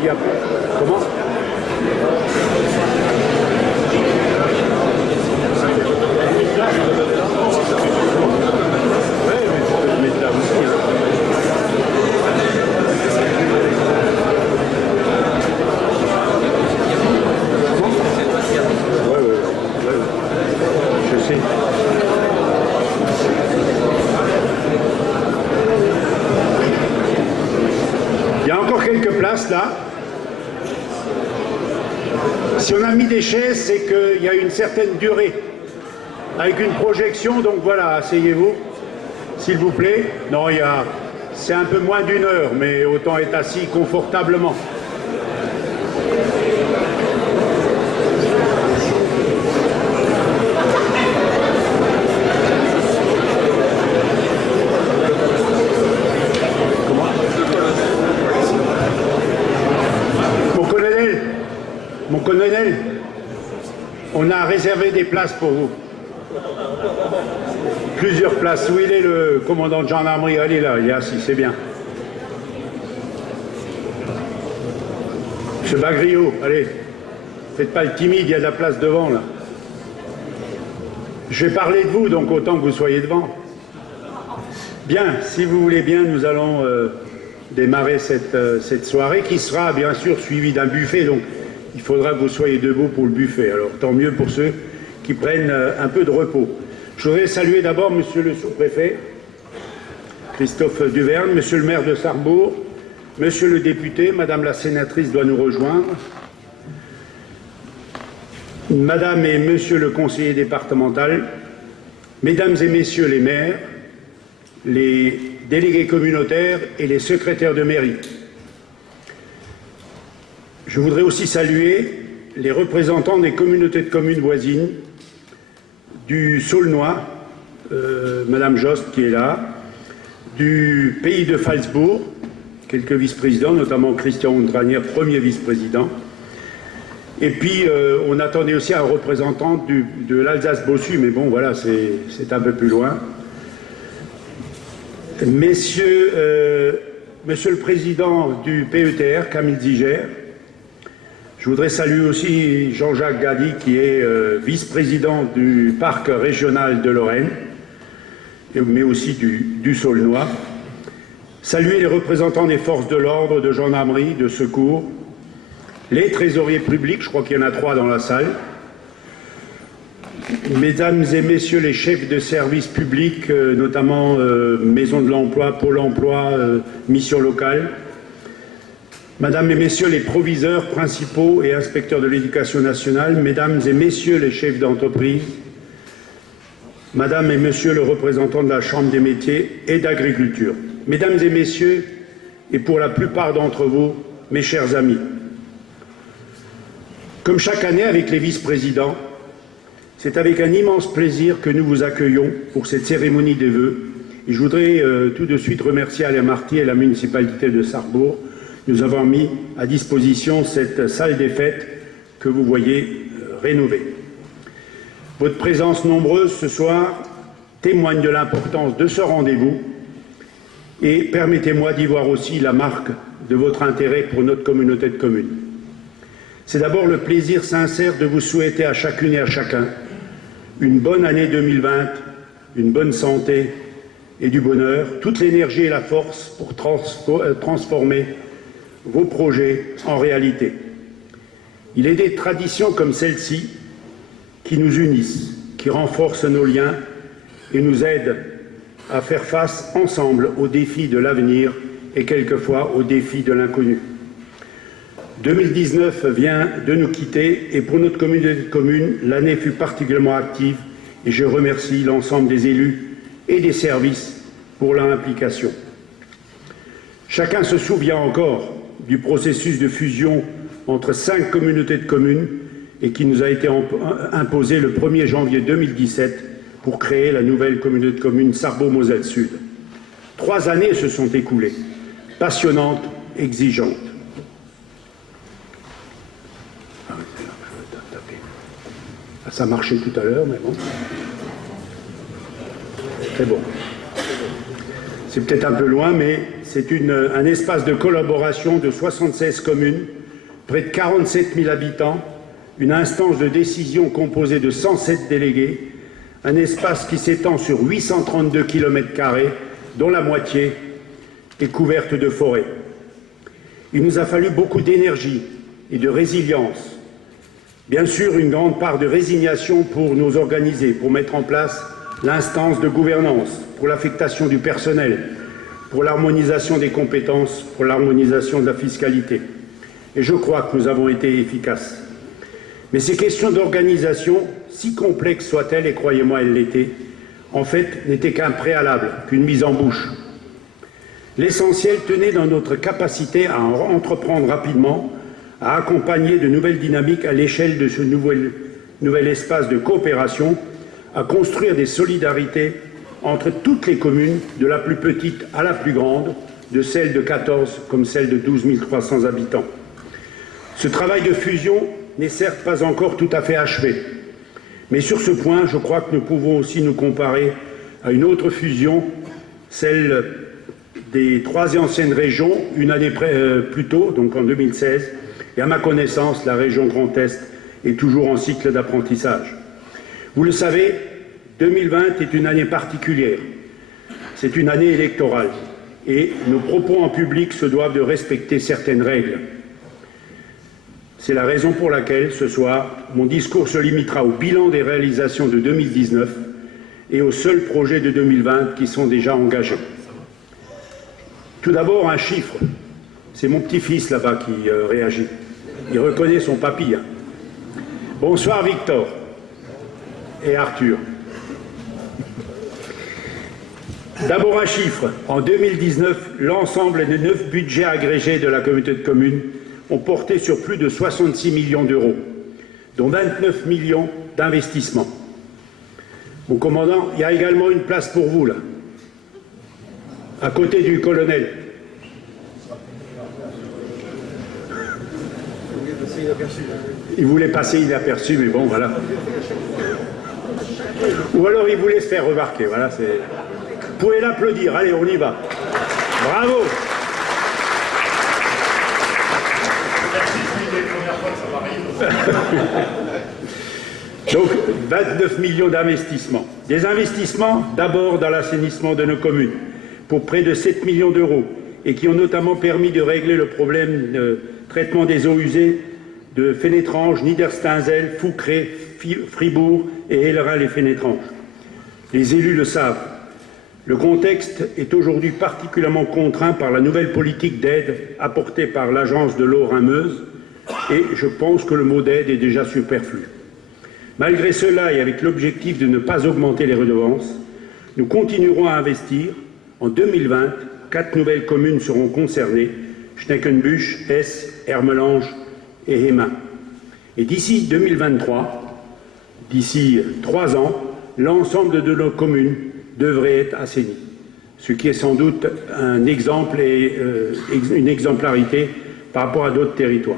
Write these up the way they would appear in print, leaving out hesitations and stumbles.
diapo. Comment? Là. Si on a mis des chaises, c'est qu'il y a une certaine durée, avec une projection, donc voilà, asseyez-vous, s'il vous plaît. Non, c'est un peu moins d'1 heure, mais autant être assis confortablement. Mon colonel, on a réservé des places pour vous. Plusieurs places. Où il est le commandant de gendarmerie? Allez là, il est assis, c'est bien. Monsieur Bagriot, allez. Faites pas le timide, il y a de la place devant là. Je vais parler de vous, donc autant que vous soyez devant. Bien, si vous voulez bien, nous allons démarrer cette soirée qui sera bien sûr suivie d'un buffet. Donc, il faudra que vous soyez debout pour le buffet. Alors, tant mieux pour ceux qui prennent un peu de repos. Je voudrais saluer d'abord Monsieur le sous-préfet, Christophe Duverne, Monsieur le maire de Sarrebourg, Monsieur le député, Madame la sénatrice doit nous rejoindre, Madame et Monsieur le conseiller départemental, Mesdames et Messieurs les maires, les délégués communautaires et les secrétaires de mairie. Je voudrais aussi saluer les représentants des communautés de communes voisines, du Saulnois, Madame Jost qui est là, du pays de Phalsbourg, quelques vice-présidents, notamment Christian Hundranier, premier vice-président. Et puis, on attendait aussi un représentant de l'Alsace-Bossu, mais bon, voilà, c'est un peu plus loin. Monsieur le président du PETR, Camille Ziger. Je voudrais saluer aussi Jean-Jacques Gady, qui est vice-président du parc régional de Lorraine, mais aussi du Saulnois. Saluer les représentants des forces de l'ordre, de gendarmerie, de secours, les trésoriers publics, je crois qu'il y en a 3 dans la salle, Mesdames et Messieurs les chefs de services publics, notamment Maison de l'Emploi, Pôle emploi, Mission locale, Mesdames et Messieurs les proviseurs principaux et inspecteurs de l'éducation nationale, Mesdames et Messieurs les chefs d'entreprise, Madame et Monsieur le représentant de la Chambre des métiers et d'agriculture, Mesdames et Messieurs, et pour la plupart d'entre vous, mes chers amis, comme chaque année avec les vice-présidents, c'est avec un immense plaisir que nous vous accueillons pour cette cérémonie des vœux. Et je voudrais tout de suite remercier Alain Marty et la municipalité de Sarrebourg. Nous avons mis à disposition cette salle des fêtes que vous voyez rénovée. Votre présence nombreuse ce soir témoigne de l'importance de ce rendez-vous et permettez-moi d'y voir aussi la marque de votre intérêt pour notre communauté de communes. C'est d'abord le plaisir sincère de vous souhaiter à chacune et à chacun une bonne année 2020, une bonne santé et du bonheur, toute l'énergie et la force pour transformer vos projets en réalité. Il est des traditions comme celle-ci qui nous unissent, qui renforcent nos liens et nous aident à faire face ensemble aux défis de l'avenir et quelquefois aux défis de l'inconnu. 2019 vient de nous quitter et pour notre communauté de communes, l'année fut particulièrement active et je remercie l'ensemble des élus et des services pour leur implication. Chacun se souvient encore du processus de fusion entre 5 communautés de communes et qui nous a été imposé le 1er janvier 2017 pour créer la nouvelle communauté de communes Sarrebourg-Moselle Sud. 3 années se sont écoulées, passionnantes, exigeantes. Ça marchait tout à l'heure, mais bon. C'est bon. c'est peut-être un peu loin, mais c'est un espace de collaboration de 76 communes, près de 47 000 habitants, une instance de décision composée de 107 délégués, un espace qui s'étend sur 832 km², dont la moitié est couverte de forêts. Il nous a fallu beaucoup d'énergie et de résilience. Bien sûr, une grande part de résignation pour nous organiser, pour mettre en place l'instance de gouvernance, pour l'affectation du personnel, pour l'harmonisation des compétences, pour l'harmonisation de la fiscalité. Et je crois que nous avons été efficaces. Mais ces questions d'organisation, si complexes soient-elles, et croyez-moi, elles l'étaient, en fait, n'étaient qu'un préalable, qu'une mise en bouche. L'essentiel tenait dans notre capacité à entreprendre rapidement, à accompagner de nouvelles dynamiques à l'échelle de ce nouvel espace de coopération, à construire des solidarités entre toutes les communes, de la plus petite à la plus grande, de celle de 14 comme celle de 12 300 habitants. Ce travail de fusion n'est certes pas encore tout à fait achevé, mais sur ce point, je crois que nous pouvons aussi nous comparer à une autre fusion, celle des 3 anciennes régions, une année plus tôt, donc en 2016, et à ma connaissance, la région Grand Est est toujours en cycle d'apprentissage. Vous le savez, 2020 est une année particulière. C'est une année électorale et nos propos en public se doivent de respecter certaines règles. C'est la raison pour laquelle, ce soir, mon discours se limitera au bilan des réalisations de 2019 et aux seuls projets de 2020 qui sont déjà engagés. Tout d'abord, un chiffre. C'est mon petit-fils là-bas qui réagit. Il reconnaît son papy. Bonsoir Victor et Arthur. D'abord un chiffre. En 2019, l'ensemble des 9 budgets agrégés de la communauté de communes ont porté sur plus de 66 millions d'euros, dont 29 millions d'investissements. Mon commandant, il y a également une place pour vous, là, à côté du colonel. Il voulait passer inaperçu, mais bon, voilà. Ou alors il voulait se faire remarquer, voilà. Vous pouvez l'applaudir, allez, on y va. Bravo. Donc, 29 millions d'investissements. Des investissements d'abord dans l'assainissement de nos communes, pour près de 7 millions d'euros, et qui ont notamment permis de régler le problème de traitement des eaux usées de Fénétrange, Niederstinzel, Foucré, Fribourg et Hellerin-les-Fénétranges. Les élus le savent. Le contexte est aujourd'hui particulièrement contraint par la nouvelle politique d'aide apportée par l'agence de l'eau Rhin-Meuse, et je pense que le mot d'aide est déjà superflu. Malgré cela, et avec l'objectif de ne pas augmenter les redevances, nous continuerons à investir. En 2020, 4 nouvelles communes seront concernées, Schneckenbusch, Hesse, Ermelange et Hémin. Et d'ici 2023, d'ici 3 ans, l'ensemble de nos communes devrait être assaini, ce qui est sans doute un exemple et une exemplarité par rapport à d'autres territoires.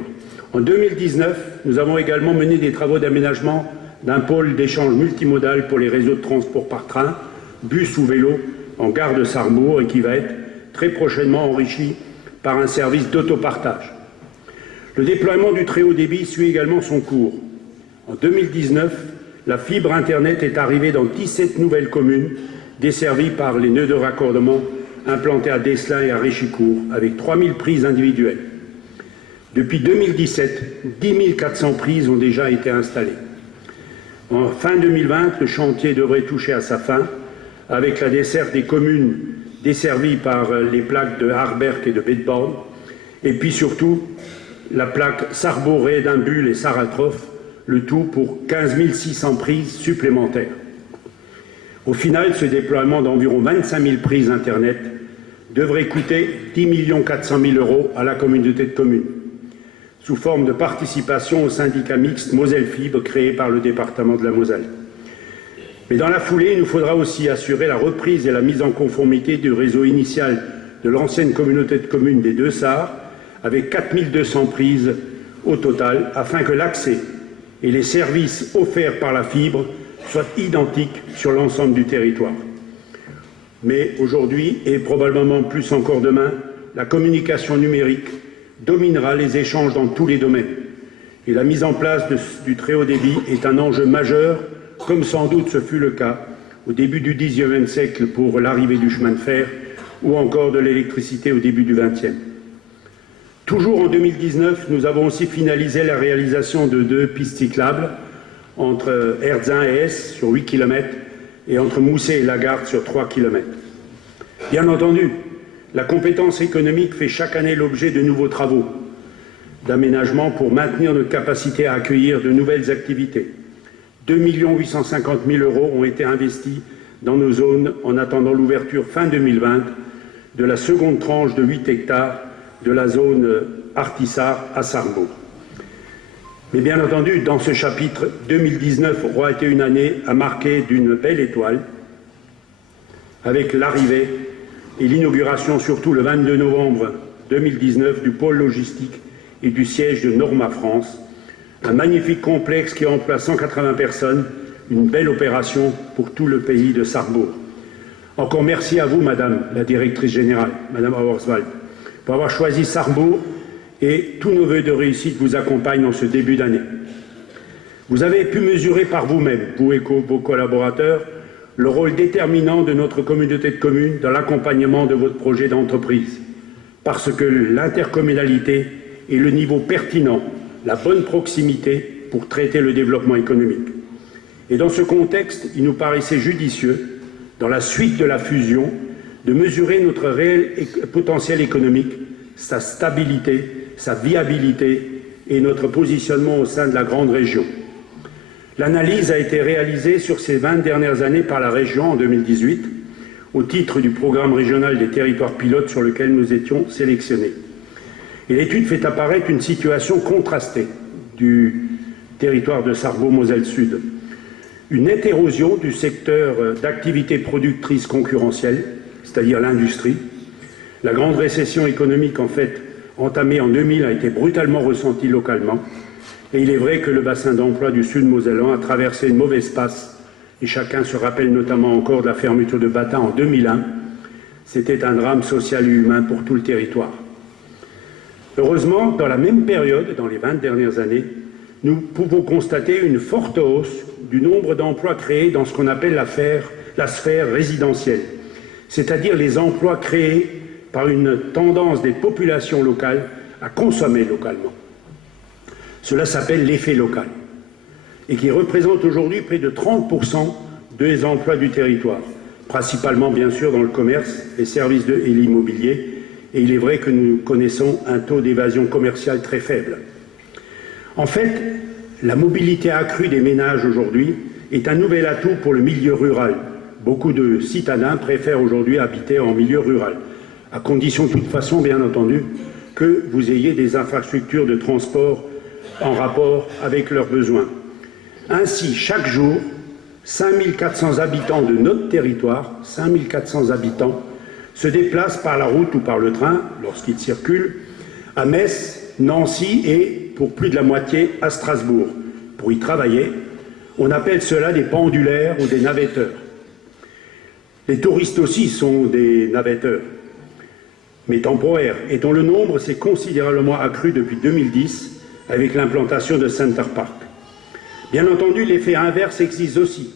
En 2019, nous avons également mené des travaux d'aménagement d'un pôle d'échange multimodal pour les réseaux de transport par train, bus ou vélo en gare de Sarrebourg et qui va être très prochainement enrichi par un service d'autopartage. Le déploiement du très haut débit suit également son cours. En 2019, la fibre Internet est arrivée dans 17 nouvelles communes desservies par les nœuds de raccordement implantés à Desselin et à Réchicourt, avec 3000 prises individuelles. Depuis 2017, 10 400 prises ont déjà été installées. En fin 2020, le chantier devrait toucher à sa fin, avec la desserte des communes desservies par les plaques de Harberg et de Bedborn, et puis surtout la plaque Sarrebourg, Edimbulle et Saratroff, le tout pour 15 600 prises supplémentaires. Au final, ce déploiement d'environ 25 000 prises Internet devrait coûter 10 400 000 € à la communauté de communes, sous forme de participation au syndicat mixte Moselle Fibre créé par le département de la Moselle. Mais dans la foulée, il nous faudra aussi assurer la reprise et la mise en conformité du réseau initial de l'ancienne communauté de communes des Deux-Sarres, avec 4 200 prises au total, afin que l'accès et les services offerts par la fibre soient identiques sur l'ensemble du territoire. Mais aujourd'hui, et probablement plus encore demain, la communication numérique dominera les échanges dans tous les domaines. Et la mise en place du très haut débit est un enjeu majeur, comme sans doute ce fut le cas au début du XIXe siècle pour l'arrivée du chemin de fer ou encore de l'électricité au début du XXe. Toujours en 2019, nous avons aussi finalisé la réalisation de 2 pistes cyclables entre Herzin et Hesse sur 8 km et entre Mousset et Lagarde sur 3 km. Bien entendu, la compétence économique fait chaque année l'objet de nouveaux travaux d'aménagement pour maintenir notre capacité à accueillir de nouvelles activités. 2 850 000 € ont été investis dans nos zones en attendant l'ouverture fin 2020 de la seconde tranche de 8 hectares de la zone Artissart à Sarrebourg. Mais bien entendu, dans ce chapitre, 2019 aura été une année à marquer d'une belle étoile, avec l'arrivée et l'inauguration, surtout le 22 novembre 2019, du pôle logistique et du siège de Norma France, un magnifique complexe qui emploie 180 personnes, une belle opération pour tout le pays de Sarrebourg. Encore merci à vous, Madame la Directrice Générale, Madame Auerswald, pour avoir choisi Sarrebourg, et tous nos vœux de réussite vous accompagnent dans ce début d'année. Vous avez pu mesurer par vous-même, vous et vos collaborateurs, le rôle déterminant de notre communauté de communes dans l'accompagnement de votre projet d'entreprise, parce que l'intercommunalité est le niveau pertinent, la bonne proximité pour traiter le développement économique. Et dans ce contexte, il nous paraissait judicieux, dans la suite de la fusion, de mesurer notre réel potentiel économique, sa stabilité, sa viabilité et notre positionnement au sein de la grande région. L'analyse a été réalisée sur ces 20 dernières années par la région en 2018, au titre du programme régional des territoires pilotes sur lequel nous étions sélectionnés. Et l'étude fait apparaître une situation contrastée du territoire de Sarrebourg-Moselle-Sud. Une nette érosion du secteur d'activité productrice concurrentielle, c'est-à-dire l'industrie. La grande récession économique, en fait, entamée en 2000, a été brutalement ressentie localement. Et il est vrai que le bassin d'emploi du sud mosellan a traversé une mauvaise passe. Et chacun se rappelle notamment encore de la fermeture de Bata en 2001. C'était un drame social et humain pour tout le territoire. Heureusement, dans la même période, dans les 20 dernières années, nous pouvons constater une forte hausse du nombre d'emplois créés dans ce qu'on appelle la sphère résidentielle, c'est-à-dire les emplois créés par une tendance des populations locales à consommer localement. Cela s'appelle l'effet local et qui représente aujourd'hui près de 30% des emplois du territoire, principalement bien sûr dans le commerce, les services et l'immobilier, et il est vrai que nous connaissons un taux d'évasion commerciale très faible. En fait, la mobilité accrue des ménages aujourd'hui est un nouvel atout pour le milieu rural. Beaucoup de citadins préfèrent aujourd'hui habiter en milieu rural, à condition de toute façon, bien entendu, que vous ayez des infrastructures de transport en rapport avec leurs besoins. Ainsi, chaque jour, 5400 habitants de notre territoire, 5400 habitants, se déplacent par la route ou par le train, lorsqu'ils circulent, à Metz, Nancy et, pour plus de la moitié, à Strasbourg. Pour y travailler, on appelle cela des pendulaires ou des navetteurs. Les touristes aussi sont des navetteurs, mais temporaires, et dont le nombre s'est considérablement accru depuis 2010 avec l'implantation de Center Park. Bien entendu, l'effet inverse existe aussi.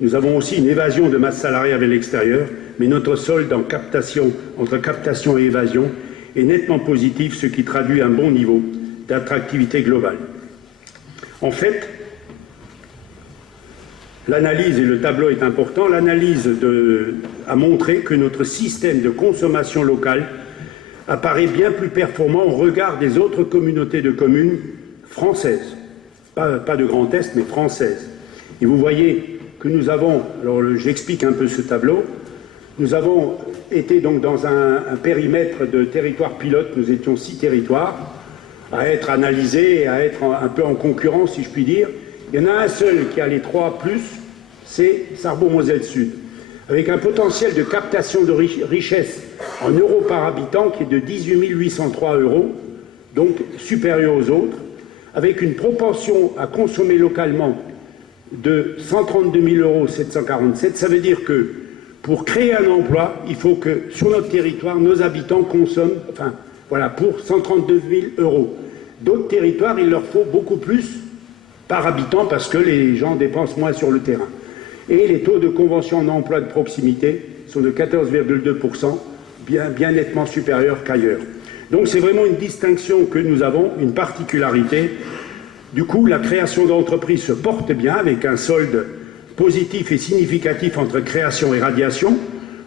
Nous avons aussi une évasion de masse salariale vers l'extérieur, mais notre solde entre captation et évasion est nettement positif, ce qui traduit un bon niveau d'attractivité globale. En fait, l'analyse, et le tableau est important, l'analyse a montré que notre système de consommation locale apparaît bien plus performant au regard des autres communautés de communes françaises, pas de Grand Est, mais françaises. Et vous voyez que nous avons, alors j'explique un peu ce tableau, nous avons été donc dans un périmètre de territoire pilote, nous étions 6 territoires à être analysés et à être un peu en concurrence, si je puis dire. Il y en a un seul qui a les 3+, c'est Sarrebourg-Moselle-Sud, avec un potentiel de captation de richesse en euros par habitant qui est de 18 803 €, donc supérieur aux autres, avec une propension à consommer localement de 132 747 €. Ça veut dire que Pour créer un emploi, il faut que sur notre territoire, nos habitants consomment, enfin voilà, pour 132 000 euros. D'autres territoires, il leur faut beaucoup plus par habitant parce que les gens dépensent moins sur le terrain. Et les taux de convention d'emploi de proximité sont de 14,2%, bien nettement supérieurs qu'ailleurs. Donc c'est vraiment une distinction que nous avons, une particularité. Du coup, la création d'entreprises se porte bien avec un solde positif et significatif entre création et radiation.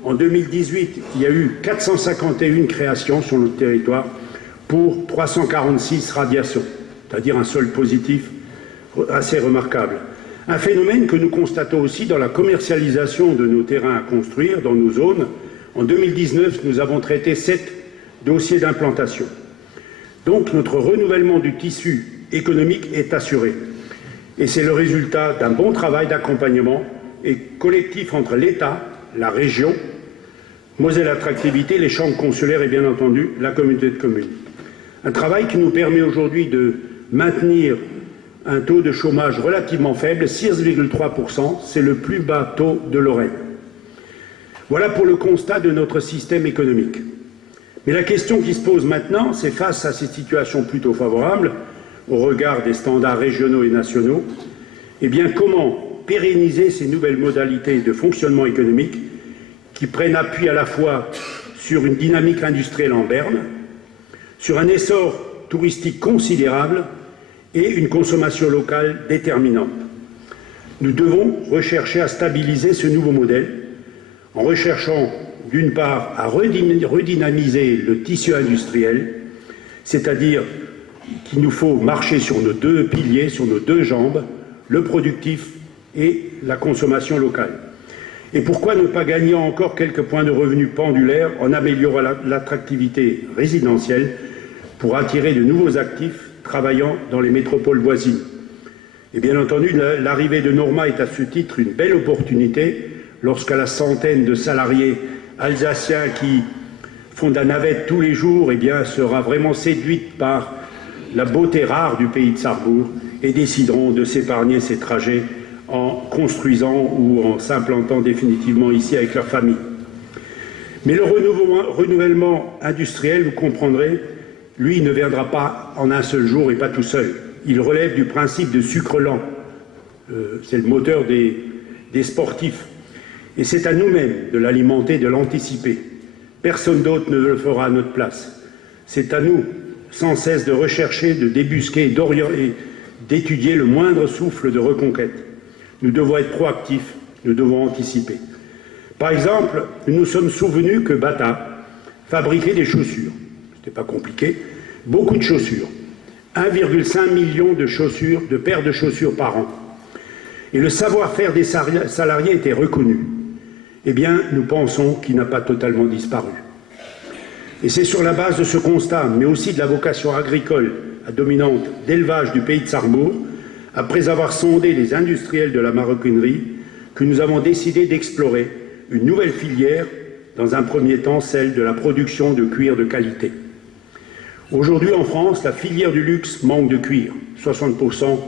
En 2018, il y a eu 451 créations sur notre territoire pour 346 radiations, c'est-à-dire un solde positif assez remarquable. Un phénomène que nous constatons aussi dans la commercialisation de nos terrains à construire dans nos zones. En 2019, nous avons traité 7 dossiers d'implantation. Donc notre renouvellement du tissu économique est assuré. Et c'est le résultat d'un bon travail d'accompagnement et collectif entre l'État, la région, Moselle Attractivité, les chambres consulaires et bien entendu la communauté de communes. Un travail qui nous permet aujourd'hui de maintenir un taux de chômage relativement faible, 6,3%, c'est le plus bas taux de Lorraine. Voilà pour le constat de notre système économique. Mais la question qui se pose maintenant, c'est face à ces situations plutôt favorables, au regard des standards régionaux et nationaux, eh bien comment pérenniser ces nouvelles modalités de fonctionnement économique qui prennent appui à la fois sur une dynamique industrielle en berne, sur un essor touristique considérable et une consommation locale déterminante. Nous devons rechercher à stabiliser ce nouveau modèle en recherchant d'une part à redynamiser le tissu industriel, c'est-à-dire qu'il nous faut marcher sur nos deux piliers, sur nos deux jambes, le productif et la consommation locale. Et pourquoi ne pas gagner encore quelques points de revenus pendulaires en améliorant l'attractivité résidentielle pour attirer de nouveaux actifs travaillant dans les métropoles voisines. Et bien entendu, l'arrivée de Norma est à ce titre une belle opportunité lorsqu'à la centaine de salariés alsaciens qui font de la navette tous les jours, eh bien, sera vraiment séduite par la beauté rare du pays de Sarrebourg et décideront de s'épargner ces trajets en construisant ou en s'implantant définitivement ici avec leur famille. Mais le renouvellement industriel, vous comprendrez, lui, ne viendra pas en un seul jour et pas tout seul. Il relève du principe de sucre lent. C'est le moteur des sportifs. Et c'est à nous-mêmes de l'alimenter, de l'anticiper. Personne d'autre ne le fera à notre place. C'est à nous, sans cesse, de rechercher, de débusquer et d'étudier le moindre souffle de reconquête. Nous devons être proactifs, nous devons anticiper. Par exemple, nous nous sommes souvenus que Bata fabriquait des chaussures. C'était pas compliqué. Beaucoup de chaussures. 1,5 million de chaussures, de paires de chaussures par an. Et le savoir-faire des salariés était reconnu. Eh bien, nous pensons qu'il n'a pas totalement disparu. Et c'est sur la base de ce constat, mais aussi de la vocation agricole à dominante d'élevage du pays de Sarrebourg, après avoir sondé les industriels de la maroquinerie, que nous avons décidé d'explorer une nouvelle filière, dans un premier temps celle de la production de cuir de qualité. Aujourd'hui en France, la filière du luxe manque de cuir. 60%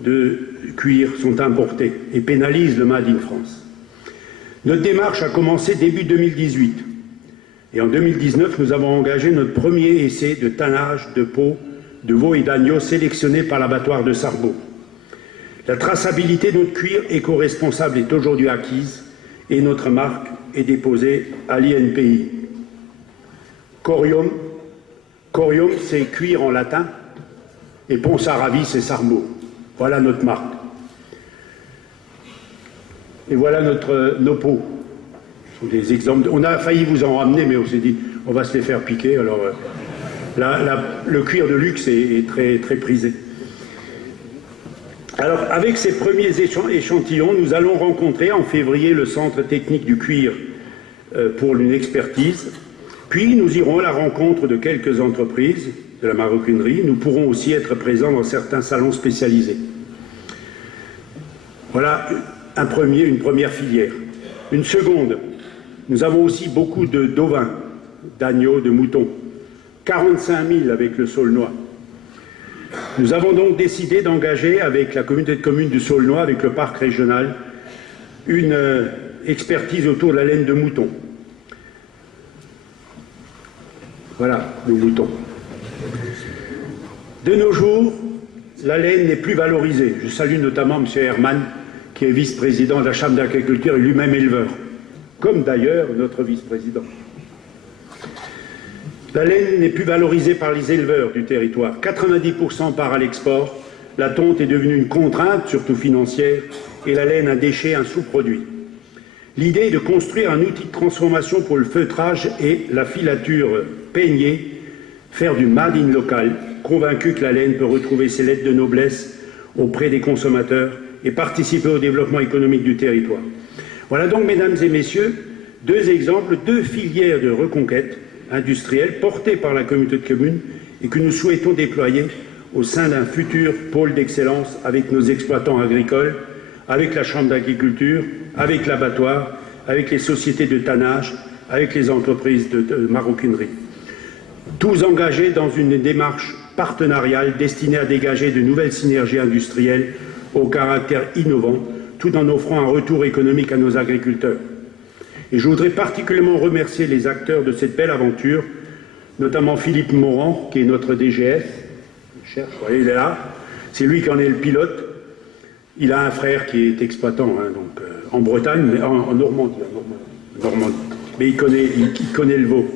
de cuir sont importés et pénalisent le Made in France. Notre démarche a commencé début 2018. Et en 2019, nous avons engagé notre premier essai de tannage de peau de veau et d'agneau sélectionné par l'abattoir de Sarrebourg. La traçabilité de notre cuir éco-responsable est aujourd'hui acquise et notre marque est déposée à l'INPI. Corium, c'est cuir en latin et Ponsaravi, c'est Sarrebourg. Voilà notre marque. Et voilà nos peaux. Ce sont des exemples. On a failli vous en ramener, mais on s'est dit, on va se les faire piquer. Alors, le cuir de luxe est très, très prisé. Alors, avec ces premiers échantillons, nous allons rencontrer en février le Centre technique du cuir pour une expertise. Puis, nous irons à la rencontre de quelques entreprises de la maroquinerie. Nous pourrons aussi être présents dans certains salons spécialisés. Voilà une première filière. Une seconde, nous avons aussi beaucoup d'ovins, d'agneaux, de moutons. 45 000 avec le Saulnois. Nous avons donc décidé d'engager avec la communauté de communes du Saulnois, avec le parc régional, une expertise autour de la laine de mouton. Voilà, le mouton. De nos jours, la laine n'est plus valorisée. Je salue notamment M. Herman, qui est vice-président de la Chambre d'agriculture et lui-même éleveur, comme d'ailleurs notre vice-président. La laine n'est plus valorisée par les éleveurs du territoire. 90% part à l'export. La tonte est devenue une contrainte, surtout financière, et la laine un déchet, un sous-produit. L'idée est de construire un outil de transformation pour le feutrage et la filature peignée, faire du made in local, convaincu que la laine peut retrouver ses lettres de noblesse auprès des consommateurs et participer au développement économique du territoire. Voilà donc, mesdames et messieurs, deux exemples, deux filières de reconquête industrielle portées par la communauté de communes et que nous souhaitons déployer au sein d'un futur pôle d'excellence avec nos exploitants agricoles, avec la Chambre d'agriculture, avec l'abattoir, avec les sociétés de tannage, avec les entreprises de maroquinerie. Tous engagés dans une démarche partenariale destinée à dégager de nouvelles synergies industrielles au caractère innovant, tout en offrant un retour économique à nos agriculteurs. Et je voudrais particulièrement remercier les acteurs de cette belle aventure, notamment Philippe Morand, qui est notre DGF. Cher, il est là. C'est lui qui en est le pilote. Il a un frère qui est exploitant, en Bretagne, mais en Normandie. Mais il connaît le veau.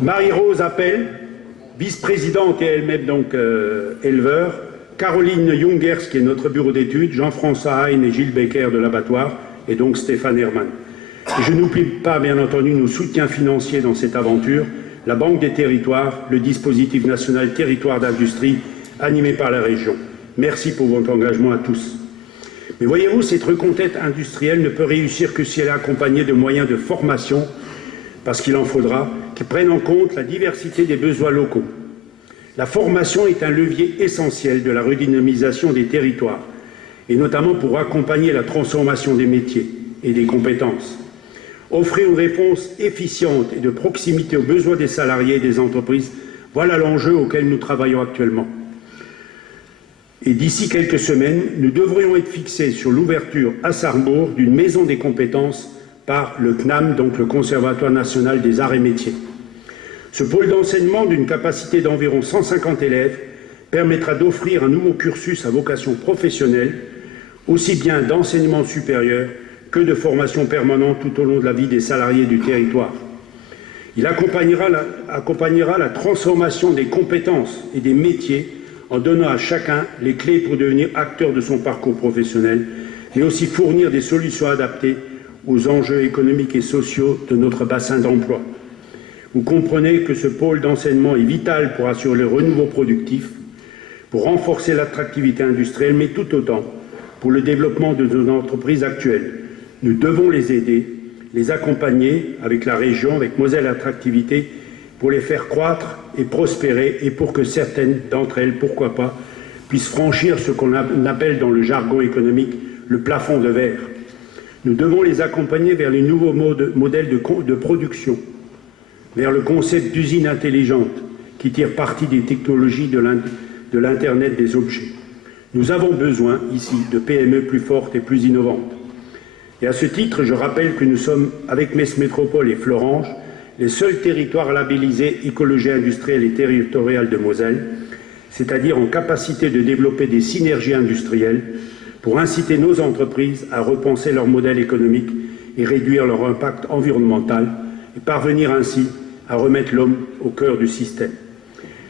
Marie-Rose Appel, vice-présidente et elle-même donc éleveur. Caroline Jungers, qui est notre bureau d'études. Jean-François Hein et Gilles Becker de l'abattoir. Et donc Stéphane Herman. Et je n'oublie pas, bien entendu, nos soutiens financiers dans cette aventure, la Banque des territoires, le dispositif national territoire d'industrie animé par la région. Merci pour votre engagement à tous. Mais voyez-vous, cette reconquête industrielle ne peut réussir que si elle est accompagnée de moyens de formation, parce qu'il en faudra, qui prennent en compte la diversité des besoins locaux. La formation est un levier essentiel de la redynamisation des territoires, et notamment pour accompagner la transformation des métiers et des compétences. Offrir une réponse efficiente et de proximité aux besoins des salariés et des entreprises, voilà l'enjeu auquel nous travaillons actuellement. Et d'ici quelques semaines, nous devrions être fixés sur l'ouverture à Sarrebourg d'une maison des compétences par le CNAM, donc le Conservatoire national des arts et métiers. Ce pôle d'enseignement d'une capacité d'environ 150 élèves permettra d'offrir un nouveau cursus à vocation professionnelle, aussi bien d'enseignement supérieur que de formation permanente tout au long de la vie des salariés du territoire. Il accompagnera la transformation des compétences et des métiers en donnant à chacun les clés pour devenir acteur de son parcours professionnel, mais aussi fournir des solutions adaptées aux enjeux économiques et sociaux de notre bassin d'emploi. Vous comprenez que ce pôle d'enseignement est vital pour assurer le renouveau productif, pour renforcer l'attractivité industrielle, mais tout autant pour le développement de nos entreprises actuelles. Nous devons les aider, les accompagner avec la région, avec Moselle Attractivité, pour les faire croître et prospérer, et pour que certaines d'entre elles, pourquoi pas, puissent franchir ce qu'on appelle dans le jargon économique le plafond de verre. Nous devons les accompagner vers les nouveaux modèles de production, vers le concept d'usine intelligente qui tire parti des technologies de l'Internet des objets. Nous avons besoin ici de PME plus fortes et plus innovantes. Et à ce titre, je rappelle que nous sommes, avec Metz Métropole et Florange, les seuls territoires labellisés écologie industrielle et territoriale de Moselle, c'est-à-dire en capacité de développer des synergies industrielles pour inciter nos entreprises à repenser leur modèle économique et réduire leur impact environnemental et parvenir ainsi à remettre l'homme au cœur du système.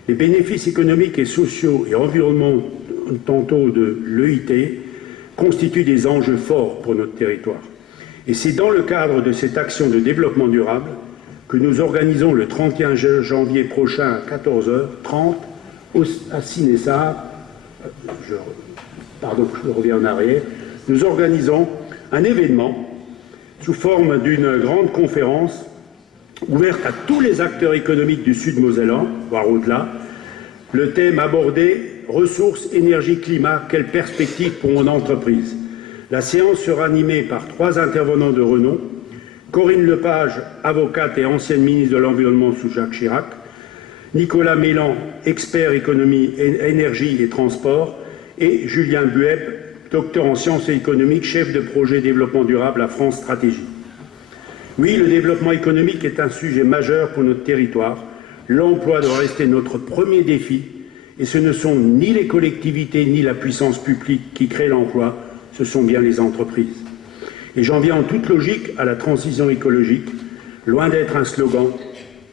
Les bénéfices économiques et sociaux et environnementaux de l'EIT constituent des enjeux forts pour notre territoire. Et c'est dans le cadre de cette action de développement durable que nous organisons le 31 janvier prochain à 14h30 à Cinessart, je reviens en arrière, nous organisons un événement sous forme d'une grande conférence ouverte à tous les acteurs économiques du sud mosellan, voire au-delà. Le thème abordé, ressources, énergie, climat, quelles perspectives pour mon entreprise. La séance sera animée par 3 intervenants de renom: Corinne Lepage, avocate et ancienne ministre de l'Environnement sous Jacques Chirac, Nicolas Mélan, expert économie, énergie et transport, et Julien Bueb, docteur en sciences et économiques, chef de projet développement durable à France Stratégie. Oui, le développement économique est un sujet majeur pour notre territoire. L'emploi doit rester notre premier défi et ce ne sont ni les collectivités ni la puissance publique qui créent l'emploi, ce sont bien les entreprises. Et j'en viens en toute logique à la transition écologique. Loin d'être un slogan,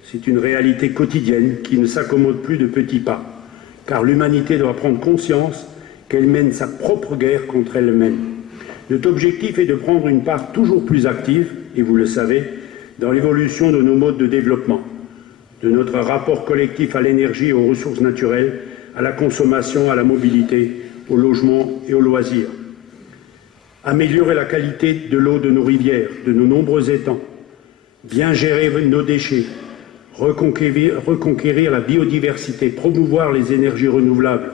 c'est une réalité quotidienne qui ne s'accommode plus de petits pas, car l'humanité doit prendre conscience qu'elle mène sa propre guerre contre elle-même. Notre objectif est de prendre une part toujours plus active, et vous le savez, dans l'évolution de nos modes de développement, de notre rapport collectif à l'énergie et aux ressources naturelles, à la consommation, à la mobilité, au logement et aux loisirs. Améliorer la qualité de l'eau de nos rivières, de nos nombreux étangs, bien gérer nos déchets, reconquérir la biodiversité, promouvoir les énergies renouvelables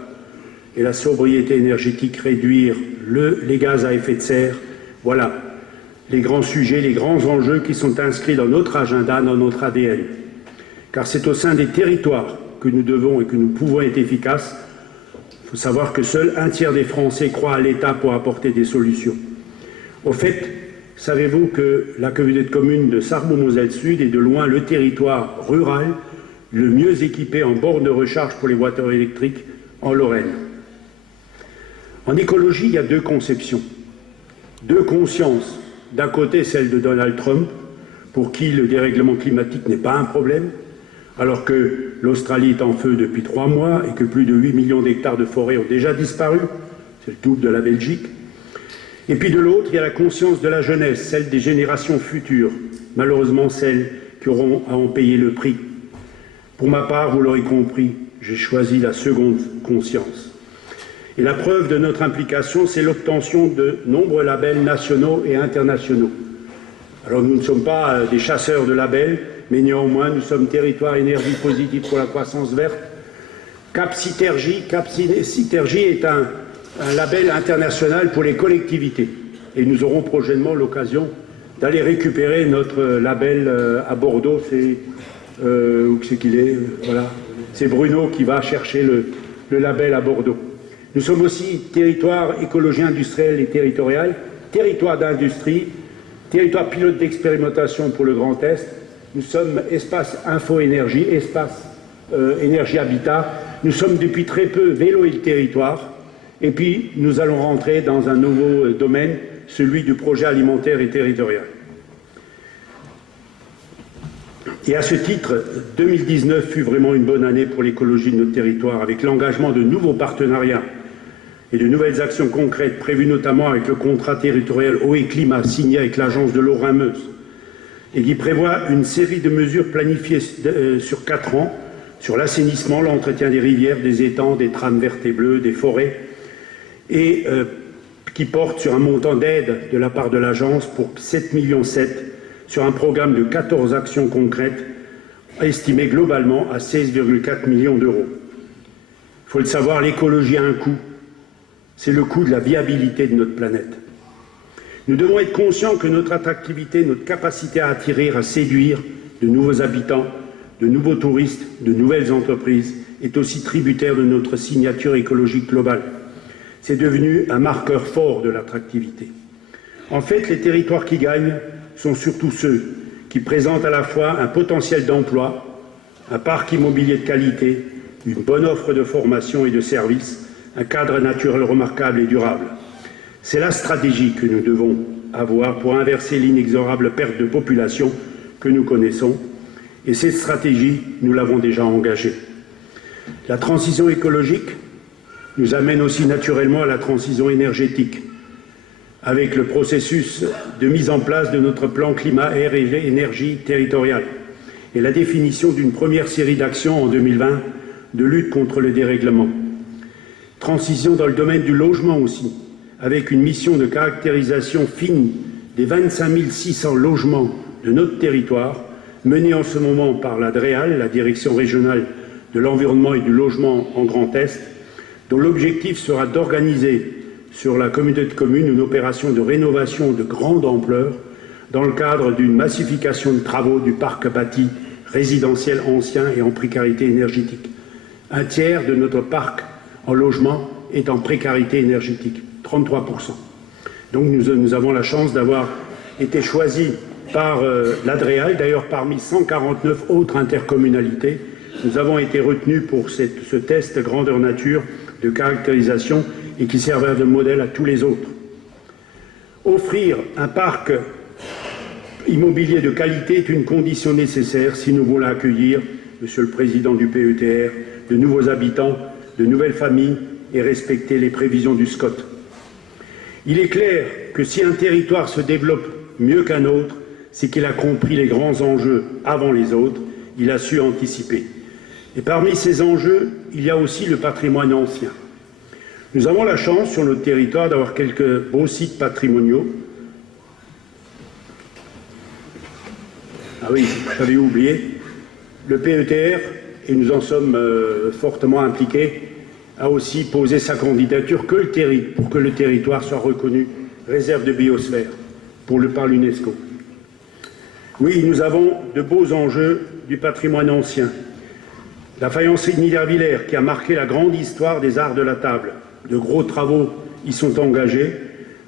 et la sobriété énergétique, réduire les gaz à effet de serre. Voilà les grands sujets, les grands enjeux qui sont inscrits dans notre agenda, dans notre ADN. Car c'est au sein des territoires que nous devons et que nous pouvons être efficaces. Il faut savoir que seul un tiers des Français croient à l'État pour apporter des solutions. Au fait, savez-vous que la communauté de communes de Sarrebourg-Moselle-Sud est de loin le territoire rural le mieux équipé en bornes de recharge pour les voitures électriques en Lorraine? En écologie, il y a deux conceptions, deux consciences. D'un côté, celle de Donald Trump, pour qui le dérèglement climatique n'est pas un problème, alors que l'Australie est en feu depuis 3 mois et que plus de 8 millions d'hectares de forêt ont déjà disparu, c'est le double de la Belgique. Et puis de l'autre, il y a la conscience de la jeunesse, celle des générations futures, malheureusement celles qui auront à en payer le prix. Pour ma part, vous l'aurez compris, j'ai choisi la seconde conscience. Et la preuve de notre implication, c'est l'obtention de nombreux labels nationaux et internationaux. Alors nous ne sommes pas des chasseurs de labels, mais néanmoins nous sommes territoire énergie positive pour la croissance verte. Cap Synergie est un label international pour les collectivités. Et nous aurons prochainement l'occasion d'aller récupérer notre label à Bordeaux. Où c'est qu'il est voilà. C'est Bruno qui va chercher le label à Bordeaux. Nous sommes aussi territoire écologie industrielle et territoriale, territoire d'industrie, territoire pilote d'expérimentation pour le Grand Est. Nous sommes espace info-énergie, espace énergie habitat. Nous sommes depuis très peu vélo et le territoire. Et puis nous allons rentrer dans un nouveau domaine, celui du projet alimentaire et territorial. Et à ce titre, 2019 fut vraiment une bonne année pour l'écologie de notre territoire, avec l'engagement de nouveaux partenariats et de nouvelles actions concrètes prévues notamment avec le contrat territorial eau et climat signé avec l'agence de l'eau Rhin-Meuse et qui prévoit une série de mesures planifiées sur 4 ans sur l'assainissement, l'entretien des rivières, des étangs, des trames vertes et bleues, des forêts et qui porte sur un montant d'aide de la part de l'agence pour 7,7 millions sur un programme de 14 actions concrètes estimé globalement à 16,4 millions d'euros. Il faut le savoir, l'écologie a un coût. C'est le coût de la viabilité de notre planète. Nous devons être conscients que notre attractivité, notre capacité à attirer, à séduire de nouveaux habitants, de nouveaux touristes, de nouvelles entreprises, est aussi tributaire de notre signature écologique globale. C'est devenu un marqueur fort de l'attractivité. En fait, les territoires qui gagnent sont surtout ceux qui présentent à la fois un potentiel d'emploi, un parc immobilier de qualité, une bonne offre de formation et de services, un cadre naturel remarquable et durable. C'est la stratégie que nous devons avoir pour inverser l'inexorable perte de population que nous connaissons. Et cette stratégie, nous l'avons déjà engagée. La transition écologique nous amène aussi naturellement à la transition énergétique, avec le processus de mise en place de notre plan climat, air et énergie territorial et la définition d'une première série d'actions en 2020 de lutte contre le dérèglement. Transition dans le domaine du logement aussi, avec une mission de caractérisation fine des 25 600 logements de notre territoire, menée en ce moment par la DREAL, la Direction régionale de l'environnement et du logement en Grand Est, dont l'objectif sera d'organiser sur la communauté de communes une opération de rénovation de grande ampleur dans le cadre d'une massification de travaux du parc bâti résidentiel ancien et en précarité énergétique. Un tiers de notre parc en logement est en précarité énergétique. 33%. Donc nous avons la chance d'avoir été choisis par l'Adréal, d'ailleurs parmi 149 autres intercommunalités. Nous avons été retenus pour ce test grandeur nature de caractérisation et qui servira de modèle à tous les autres. Offrir un parc immobilier de qualité est une condition nécessaire si nous voulons accueillir, Monsieur le Président du PETR, de nouveaux habitants, de nouvelles familles et respecter les prévisions du SCOT. Il est clair que si un territoire se développe mieux qu'un autre, c'est qu'il a compris les grands enjeux avant les autres, il a su anticiper. Et parmi ces enjeux, il y a aussi le patrimoine ancien. Nous avons la chance sur notre territoire d'avoir quelques beaux sites patrimoniaux. Ah oui, j'avais oublié, le PETR, et nous en sommes fortement impliqués, a aussi posé sa candidature pour que le territoire soit reconnu réserve de biosphère par l'UNESCO. Oui, nous avons de beaux enjeux du patrimoine ancien. La faïencerie de Niederviller, qui a marqué la grande histoire des arts de la table. De gros travaux y sont engagés,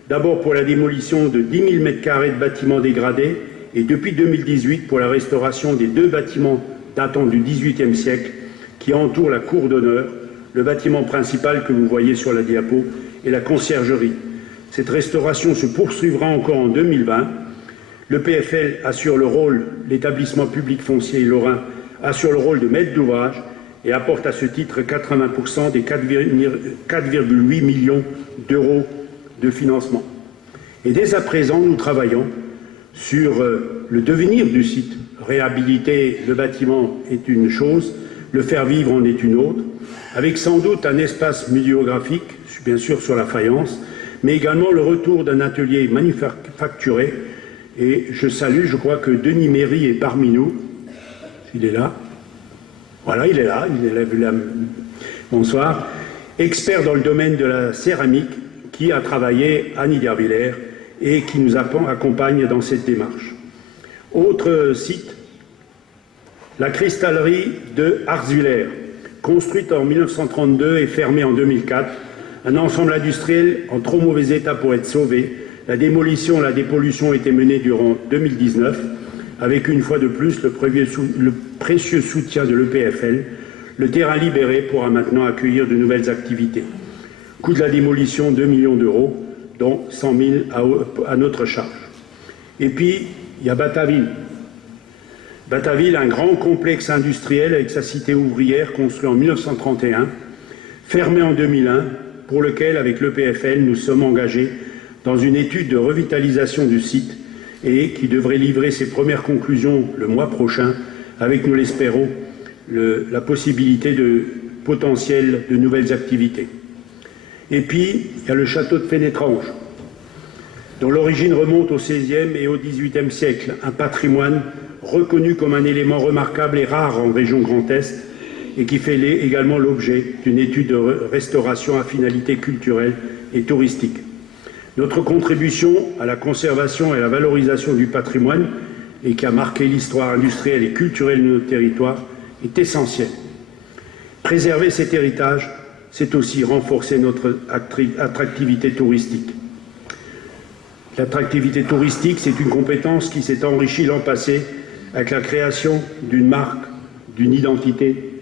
d'abord pour la démolition de 10 000 m² de bâtiments dégradés et depuis 2018 pour la restauration des 2 bâtiments datant du XVIIIe siècle qui entourent la cour d'honneur, le bâtiment principal que vous voyez sur la diapo et la conciergerie. Cette restauration se poursuivra encore en 2020. Le PFL assure le rôle, l'établissement public foncier lorrain assure le rôle de maître d'ouvrage et apporte à ce titre 80% des 4,8 millions d'euros de financement. Et dès à présent, nous travaillons sur le devenir du site. Réhabiliter le bâtiment est une chose, le faire vivre en est une autre, avec sans doute un espace muséographique, bien sûr sur la faïence, mais également le retour d'un atelier manufacturé. Et je salue, je crois que Denis Méry est parmi nous. Il est là. Voilà, il est là. Bonsoir. Expert dans le domaine de la céramique, qui a travaillé à Niederviller et qui nous accompagne dans cette démarche. Autre site, la cristallerie de Harzwiller, construite en 1932 et fermée en 2004, un ensemble industriel en trop mauvais état pour être sauvé. La démolition et la dépollution ont été menées durant 2019, avec une fois de plus le précieux soutien de l'EPFL. Le terrain libéré pourra maintenant accueillir de nouvelles activités. Coût de la démolition, 2 millions d'euros, dont 100 000 à notre charge. Et puis, il y a Batavill. Batavill, un grand complexe industriel avec sa cité ouvrière construit en 1931, fermé en 2001, pour lequel, avec l'EPFL, nous sommes engagés dans une étude de revitalisation du site et qui devrait livrer ses premières conclusions le mois prochain, avec, nous l'espérons, la possibilité potentielle de nouvelles activités. Et puis, il y a le château de Fénétrange, dont l'origine remonte au XVIe et au XVIIIe siècle, un patrimoine reconnu comme un élément remarquable et rare en région Grand Est, et qui fait également l'objet d'une étude de restauration à finalité culturelle et touristique. Notre contribution à la conservation et à la valorisation du patrimoine, et qui a marqué l'histoire industrielle et culturelle de notre territoire, est essentielle. Préserver cet héritage, c'est aussi renforcer notre attractivité touristique. L'attractivité touristique, c'est une compétence qui s'est enrichie l'an passé avec la création d'une marque, d'une identité.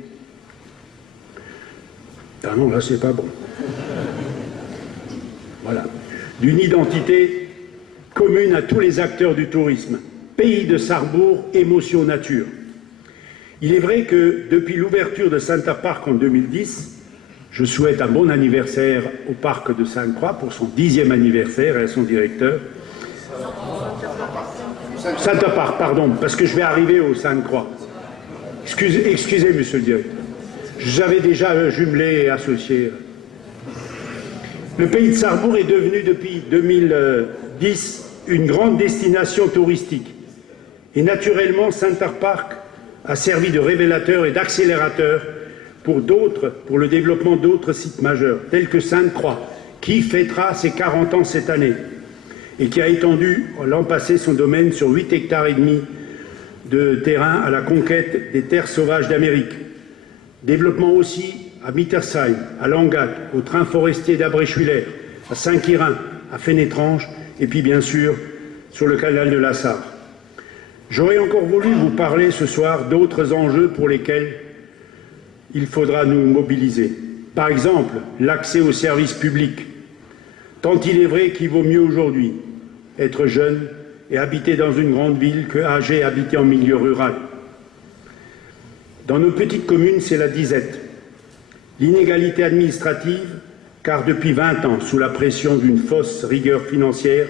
Ah non, là, c'est pas bon. Voilà. D'une identité commune à tous les acteurs du tourisme. Pays de Sarrebourg, émotion nature. Il est vrai que depuis l'ouverture de Center Park en 2010, je souhaite un bon anniversaire au parc de Sainte-Croix pour son 10e anniversaire et à son directeur. Center Park, pardon, parce que je vais arriver au Sainte-Croix. Excusez, monsieur le directeur. J'avais déjà jumelé et associé. Le pays de Sarrebourg est devenu depuis 2010 une grande destination touristique. Et naturellement, Center Park a servi de révélateur et d'accélérateur pour le développement d'autres sites majeurs, tels que Sainte-Croix, qui fêtera ses 40 ans cette année et qui a étendu l'an passé son domaine sur 8,5 hectares de terrain à la conquête des terres sauvages d'Amérique. Développement aussi à Mittersheim, à Langat, au train forestier d'Abrechwiller, à Saint-Quirin, à Fénétrange, et puis bien sûr sur le canal de la Sarre. J'aurais encore voulu vous parler ce soir d'autres enjeux pour lesquels il faudra nous mobiliser. Par exemple, l'accès aux services publics. Tant il est vrai qu'il vaut mieux aujourd'hui être jeune et habiter dans une grande ville que âgé et habiter en milieu rural. Dans nos petites communes, c'est la disette. L'inégalité administrative, car depuis 20 ans, sous la pression d'une fausse rigueur financière,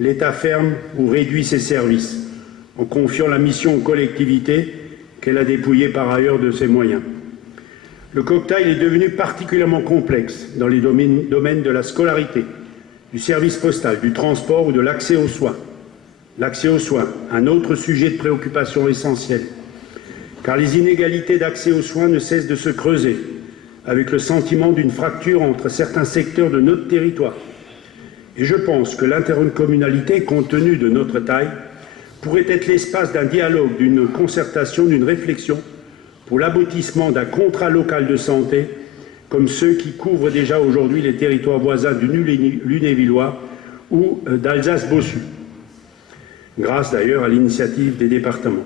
l'État ferme ou réduit ses services, en confiant la mission aux collectivités qu'elle a dépouillées par ailleurs de ses moyens. Le cocktail est devenu particulièrement complexe dans les domaines de la scolarité, du service postal, du transport ou de l'accès aux soins. L'accès aux soins, un autre sujet de préoccupation essentiel, car les inégalités d'accès aux soins ne cessent de se creuser, avec le sentiment d'une fracture entre certains secteurs de notre territoire. Et je pense que l'intercommunalité, compte tenu de notre taille, pourrait être l'espace d'un dialogue, d'une concertation, d'une réflexion pour l'aboutissement d'un contrat local de santé, comme ceux qui couvrent déjà aujourd'hui les territoires voisins du Lunévillois ou d'Alsace-Bossu, grâce d'ailleurs à l'initiative des départements.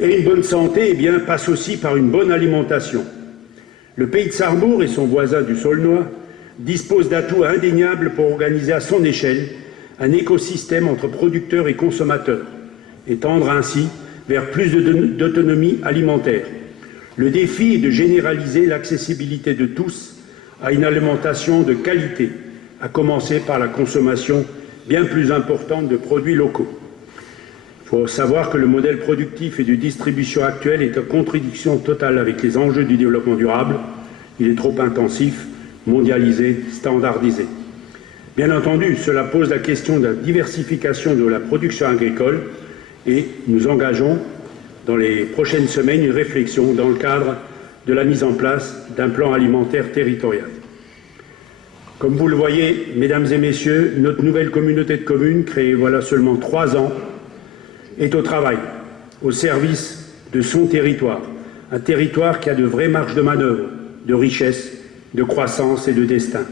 Et une bonne santé passe aussi par une bonne alimentation. Le pays de Sarrebourg et son voisin du Saulnois disposent d'atouts indéniables pour organiser à son échelle un écosystème entre producteurs et consommateurs, et tendre ainsi vers plus d'autonomie alimentaire. Le défi est de généraliser l'accessibilité de tous à une alimentation de qualité, à commencer par la consommation bien plus importante de produits locaux. Il faut savoir que le modèle productif et de distribution actuel est en contradiction totale avec les enjeux du développement durable. Il est trop intensif, mondialisé, standardisé. Bien entendu, cela pose la question de la diversification de la production agricole et nous engageons dans les prochaines semaines une réflexion dans le cadre de la mise en place d'un plan alimentaire territorial. Comme vous le voyez, mesdames et messieurs, notre nouvelle communauté de communes, créée voilà seulement 3 ans, est au travail, au service de son territoire. Un territoire qui a de vraies marges de manœuvre, de richesse, de croissance et de destin.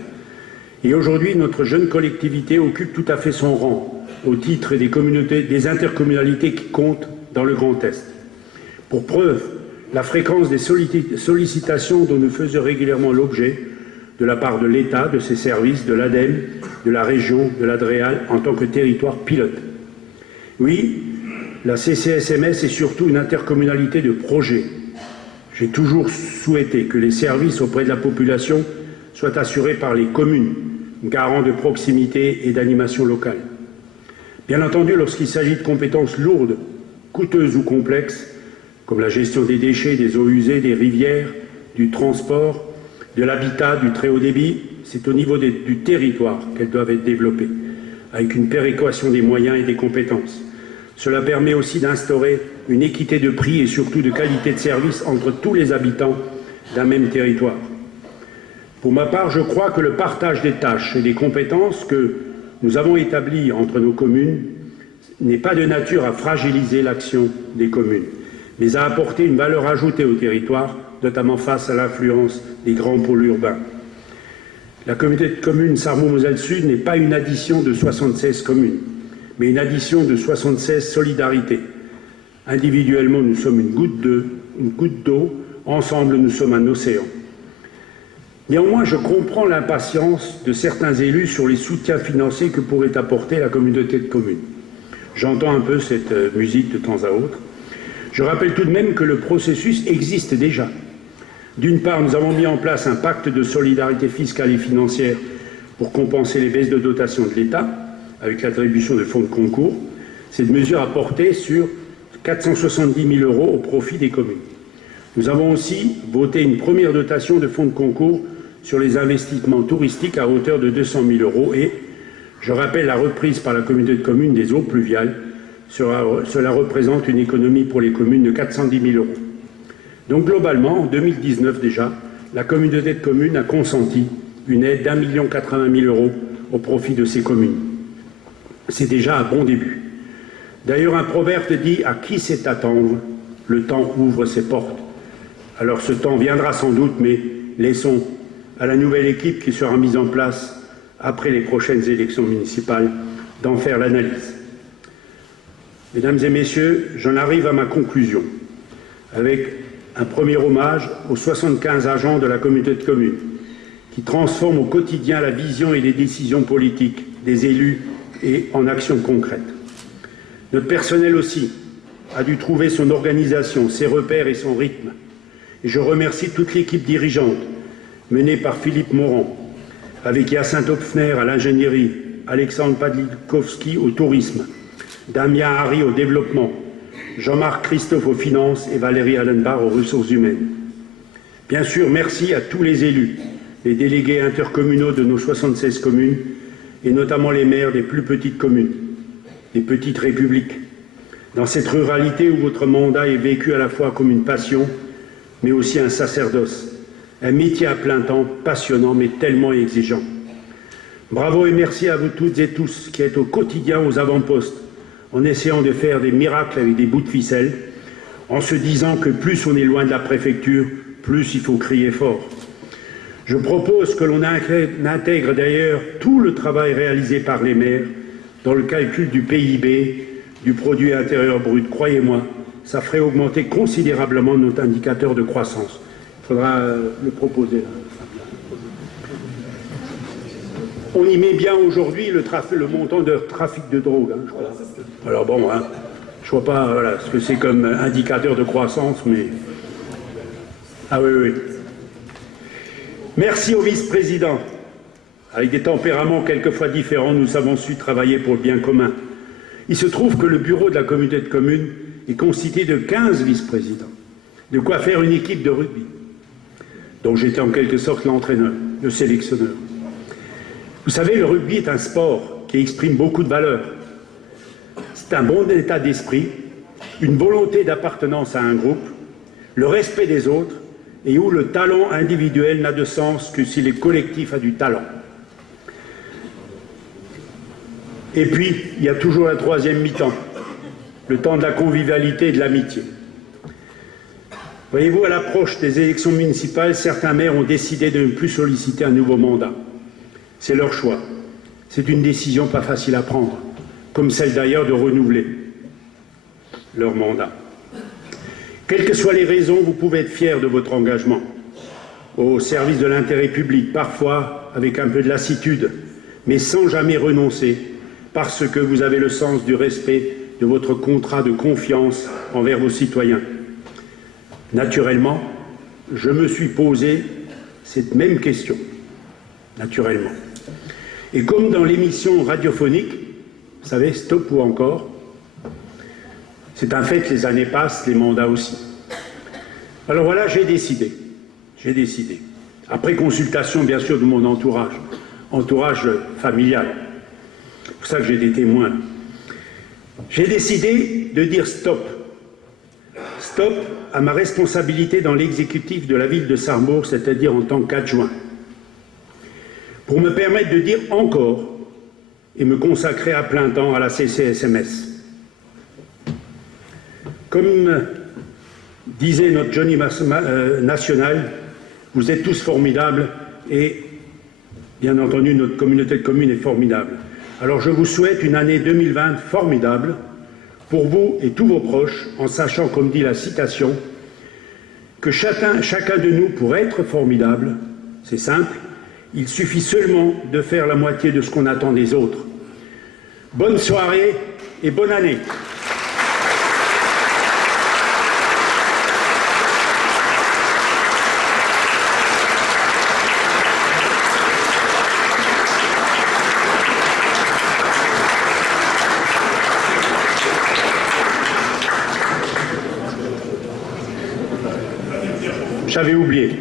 Et aujourd'hui, notre jeune collectivité occupe tout à fait son rang au titre des intercommunalités qui comptent dans le Grand Est. Pour preuve, la fréquence des sollicitations dont nous faisons régulièrement l'objet de la part de l'État, de ses services, de l'ADEME, de la région, de l'ADREAL, en tant que territoire pilote. Oui, la CCSMS est surtout une intercommunalité de projet. J'ai toujours souhaité que les services auprès de la population soient assurés par les communes, garants de proximité et d'animation locale. Bien entendu, lorsqu'il s'agit de compétences lourdes, coûteuses ou complexes, comme la gestion des déchets, des eaux usées, des rivières, du transport, de l'habitat, du très haut débit, c'est au niveau du territoire qu'elles doivent être développées, avec une péréquation des moyens et des compétences. Cela permet aussi d'instaurer une équité de prix et surtout de qualité de service entre tous les habitants d'un même territoire. Pour ma part, je crois que le partage des tâches et des compétences que nous avons établi entre nos communes n'est pas de nature à fragiliser l'action des communes, mais à apporter une valeur ajoutée au territoire, notamment face à l'influence des grands pôles urbains. La communauté de communes Sarrebourg-Moselle-Sud n'est pas une addition de 76 communes, mais une addition de 76 solidarités. Individuellement, nous sommes une goutte d'eau, ensemble, nous sommes un océan. Néanmoins, je comprends l'impatience de certains élus sur les soutiens financiers que pourrait apporter la communauté de communes. J'entends un peu cette musique de temps à autre. Je rappelle tout de même que le processus existe déjà. D'une part, nous avons mis en place un pacte de solidarité fiscale et financière pour compenser les baisses de dotation de l'État, avec l'attribution de fonds de concours. Cette mesure a porté sur 470 000 € au profit des communes. Nous avons aussi voté une première dotation de fonds de concours sur les investissements touristiques à hauteur de 200 000 € et je rappelle la reprise par la communauté de communes des eaux pluviales. Cela représente une économie pour les communes de 410 000 €. Donc globalement, en 2019 déjà, la communauté de communes a consenti une aide d'1 80 000 € au profit de ces communes. C'est déjà un bon début. D'ailleurs, un proverbe dit « à qui sait attendre, le temps ouvre ses portes ». Alors ce temps viendra sans doute, mais laissons à la nouvelle équipe qui sera mise en place après les prochaines élections municipales, d'en faire l'analyse. Mesdames et messieurs, j'en arrive à ma conclusion, avec un premier hommage aux 75 agents de la communauté de communes, qui transforment au quotidien la vision et les décisions politiques des élus et en actions concrètes. Notre personnel aussi a dû trouver son organisation, ses repères et son rythme. Et je remercie toute l'équipe dirigeante, menée par Philippe Morand, avec Hyacinthe Hopfner à l'ingénierie, Alexandre Padlikowski au tourisme, Damien Harry au développement, Jean-Marc Christophe aux finances et Valérie Allenbar aux ressources humaines. Bien sûr, merci à tous les élus, les délégués intercommunaux de nos 76 communes, et notamment les maires des plus petites communes, des petites républiques. Dans cette ruralité où votre mandat est vécu à la fois comme une passion, mais aussi un sacerdoce, un métier à plein temps, passionnant mais tellement exigeant. Bravo et merci à vous toutes et tous qui êtes au quotidien aux avant-postes, en essayant de faire des miracles avec des bouts de ficelle, en se disant que plus on est loin de la préfecture, plus il faut crier fort. Je propose que l'on intègre d'ailleurs tout le travail réalisé par les maires dans le calcul du PIB, du produit intérieur brut. Croyez-moi, ça ferait augmenter considérablement notre indicateur de croissance. Il faudra le proposer là. On y met bien aujourd'hui le montant de trafic de drogue, hein, je crois. Alors bon, hein, je ne vois pas voilà, ce que c'est comme indicateur de croissance, mais... Ah oui, oui. Merci au vice-président. Avec des tempéraments quelquefois différents, nous avons su travailler pour le bien commun. Il se trouve que le bureau de la communauté de communes est constitué de 15 vice-présidents. De quoi faire une équipe de rugby, dont j'étais en quelque sorte l'entraîneur, le sélectionneur. Vous savez, le rugby est un sport qui exprime beaucoup de valeurs. C'est un bon état d'esprit, une volonté d'appartenance à un groupe, le respect des autres, et où le talent individuel n'a de sens que si le collectif a du talent. Et puis, il y a toujours un troisième mi-temps, le temps de la convivialité et de l'amitié. Voyez-vous, à l'approche des élections municipales, certains maires ont décidé de ne plus solliciter un nouveau mandat. C'est leur choix. C'est une décision pas facile à prendre, comme celle d'ailleurs de renouveler leur mandat. Quelles que soient les raisons, vous pouvez être fiers de votre engagement au service de l'intérêt public, parfois avec un peu de lassitude, mais sans jamais renoncer, parce que vous avez le sens du respect de votre contrat de confiance envers vos citoyens. Naturellement, je me suis posé cette même question, naturellement. Et comme dans l'émission radiophonique, vous savez, Stop ou encore, c'est un fait que les années passent, les mandats aussi. Alors voilà, j'ai décidé, après consultation bien sûr de mon entourage familial, c'est pour ça que j'ai des témoins. J'ai décidé de dire stop. Stop à ma responsabilité dans l'exécutif de la ville de Sarrebourg, c'est-à-dire en tant qu'adjoint, pour me permettre de dire encore et me consacrer à plein temps à la CCSMS. Comme disait notre Johnny National, vous êtes tous formidables et bien entendu notre communauté de communes est formidable. Alors je vous souhaite une année 2020 formidable pour vous et tous vos proches, en sachant, comme dit la citation, que chacun de nous, pour être formidable, c'est simple, il suffit seulement de faire la moitié de ce qu'on attend des autres. Bonne soirée et bonne année. J'avais oublié.